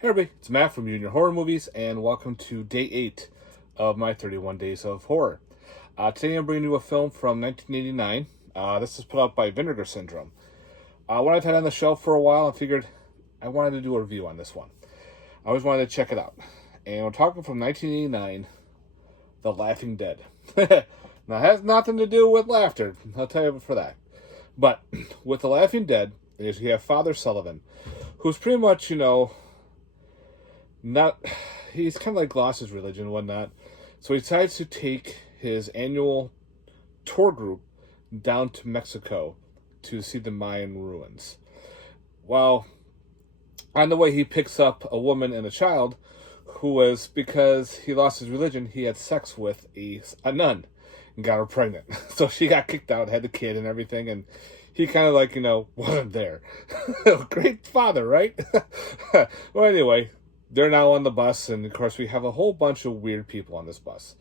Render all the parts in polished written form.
Hey everybody, it's Matt from Junior Horror Movies, and welcome to day 8 of my 31 Days of Horror. Today I'm bringing you a film from 1989. This is put out by Vinegar Syndrome. When I've had it on the shelf for a while, I figured I wanted to do a review on this one. I always wanted to check it out. And we're talking from 1989, The Laughing Dead. Now, it has nothing to do with laughter, I'll tell you for that. But with The Laughing Dead, you have Father Sullivan, who's pretty much, he's kind of like lost his religion and whatnot. So he decides to take his annual tour group down to Mexico to see the Mayan ruins. Well, on the way he picks up a woman and a child who was, because he lost his religion, he had sex with a nun and got her pregnant. So she got kicked out, had the kid and everything, and he kind of wasn't there. Great father, right? Well, anyway, they're now on the bus, and of course we have a whole bunch of weird people on this bus.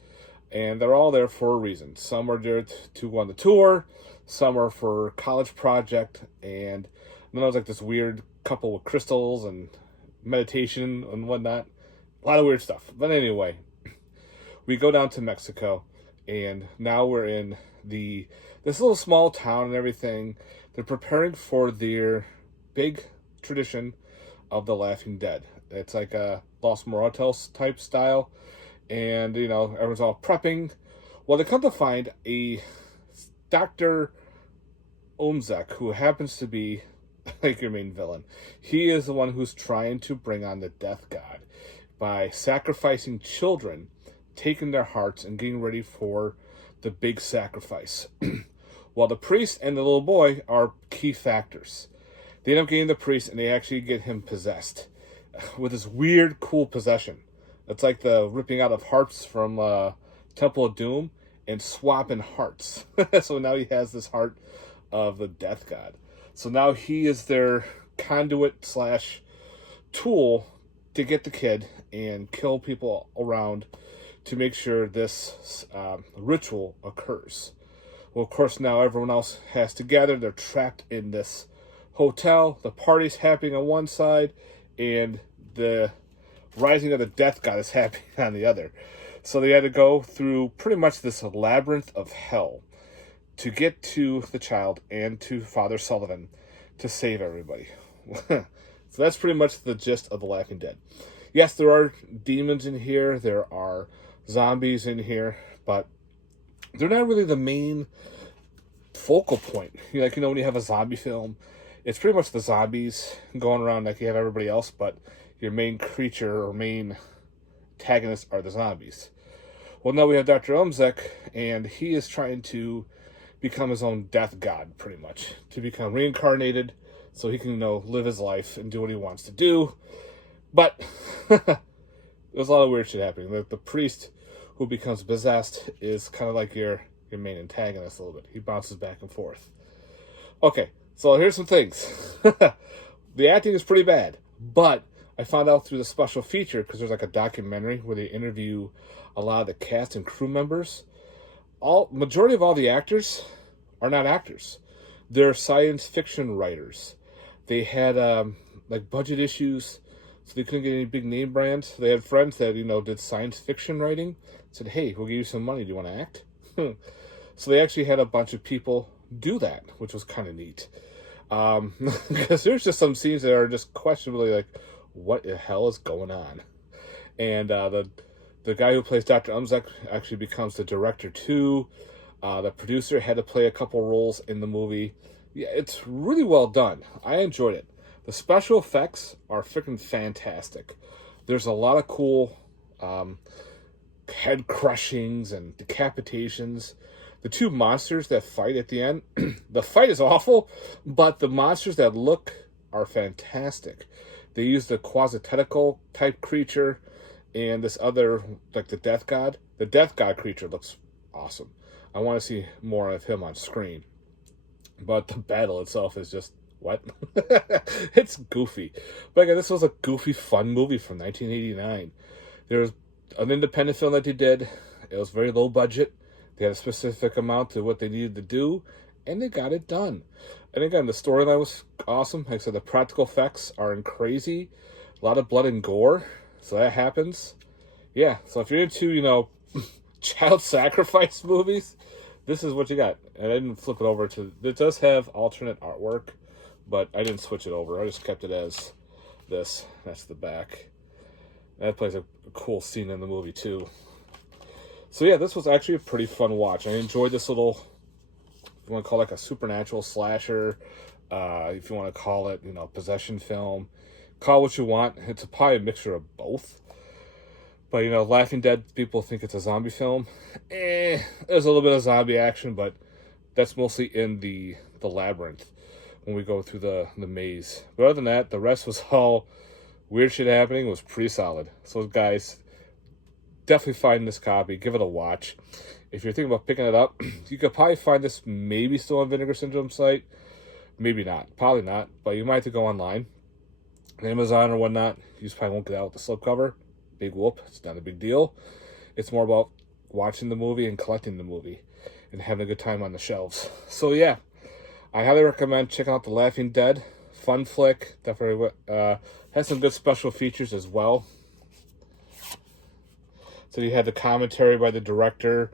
And they're all there for a reason. Some are there to go on the tour, some are for a college project, and then there's this weird couple with crystals and meditation and whatnot. A lot of weird stuff. But anyway, we go down to Mexico, and now we're in this little small town and everything. They're preparing for their big tradition of the Laughing Dead. It's like a Los Muertos type style. And, everyone's all prepping. Well, they come to find a Dr. Omzek, who happens to be like your main villain. He is the one who's trying to bring on the death god by sacrificing children, taking their hearts, and getting ready for the big sacrifice. While the priest and the little boy are key factors. They end up getting the priest, and they actually get him possessed with this weird, cool possession. It's like the ripping out of hearts from Temple of Doom and swapping hearts. So now he has this heart of the death god. So now he is their conduit / tool to get the kid and kill people around to make sure this ritual occurs. Well, of course, now everyone else has to gather. They're trapped in this hotel. The party's happening on one side, and the rising of the death god is happening on the other. So they had to go through pretty much this labyrinth of hell to get to the child and to Father Sullivan to save everybody. So that's pretty much the gist of The Laughing Dead. Yes, there are demons in here. There are zombies in here, but they're not really the main focal point. When you have a zombie film, it's pretty much the zombies going around like you have everybody else, but your main creature or main antagonists are the zombies. Well, now we have Dr. Omzek, and he is trying to become his own death god, pretty much, to become reincarnated so he can, live his life and do what he wants to do. But there's a lot of weird shit happening. The priest who becomes possessed is kind of like your main antagonist a little bit. He bounces back and forth. Okay, so here's some things. The acting is pretty bad, but I found out through the special feature, because there's a documentary where they interview a lot of the cast and crew members. Majority of all the actors are not actors. They're science fiction writers. They had budget issues, so they couldn't get any big name brands. They had friends that did science fiction writing. Said, "Hey, we'll give you some money. Do you want to act?" So they actually had a bunch of people do that, which was kind of neat. Because there's just some scenes that are just questionably what the hell is going on? And the guy who plays Dr. Umzek actually becomes the director too. The producer had to play a couple roles in the movie. Yeah, it's really well done. I enjoyed it. The special effects are freaking fantastic. There's a lot of cool head crushings and decapitations. The two monsters that fight at the end, the fight is awful, but the monsters that look are fantastic. They use the quasi-tentacle type creature and this other, the death god. The death god creature looks awesome. I want to see more of him on screen. But the battle itself is just, what? It's goofy. But again, this was a goofy, fun movie from 1989. There was an independent film that they did. It was very low budget. They had a specific amount to what they needed to do, and they got it done. And again, the storyline was awesome. Like I said, the practical effects are crazy. A lot of blood and gore, so that happens. Yeah, so if you're into, child sacrifice movies, this is what you got. And I didn't flip it over to... It does have alternate artwork, but I didn't switch it over. I just kept it as this. That's the back. That plays a cool scene in the movie, too. So yeah, this was actually a pretty fun watch. I enjoyed this little, if you want to call it like a supernatural slasher, if you want to call it, possession film. Call it what you want. It's probably a mixture of both. But, Laughing Dead, people think it's a zombie film. There's a little bit of zombie action, but that's mostly in the labyrinth when we go through the maze. But other than that, the rest was all weird shit happening. It was pretty solid. So, guys, definitely find this copy. Give it a watch. If you're thinking about picking it up, you could probably find this maybe still on Vinegar Syndrome site. Maybe not. Probably not. But you might have to go online. Amazon or whatnot. You just probably won't get out with the slipcover. Big whoop. It's not a big deal. It's more about watching the movie and collecting the movie and having a good time on the shelves. So yeah, I highly recommend checking out The Laughing Dead. Fun flick. Definitely has some good special features as well. So you had the commentary by the director,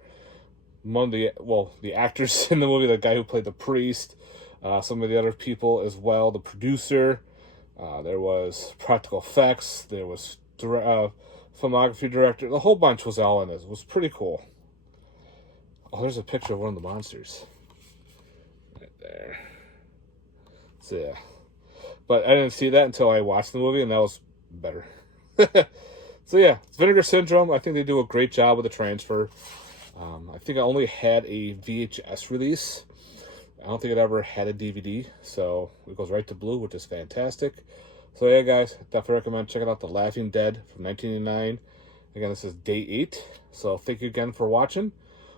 one of the actors in the movie, the guy who played the priest, some of the other people as well, the producer. There was practical effects. There was filmography director. The whole bunch was all in this. It was pretty cool. Oh, there's a picture of one of the monsters. Right there. So, yeah. But I didn't see that until I watched the movie, and that was better. So, yeah. It's Vinegar Syndrome. I think they do a great job with the transfer. I think I only had a VHS release. I don't think it ever had a DVD, so it goes right to blue, which is fantastic. So yeah, guys, definitely recommend checking out The Laughing Dead from 1989. Again, this is day 8. So thank you again for watching.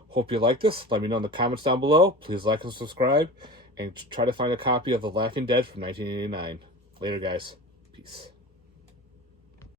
Hope you like this. Let me know in the comments down below. Please like and subscribe, and try to find a copy of The Laughing Dead from 1989. Later, guys. Peace.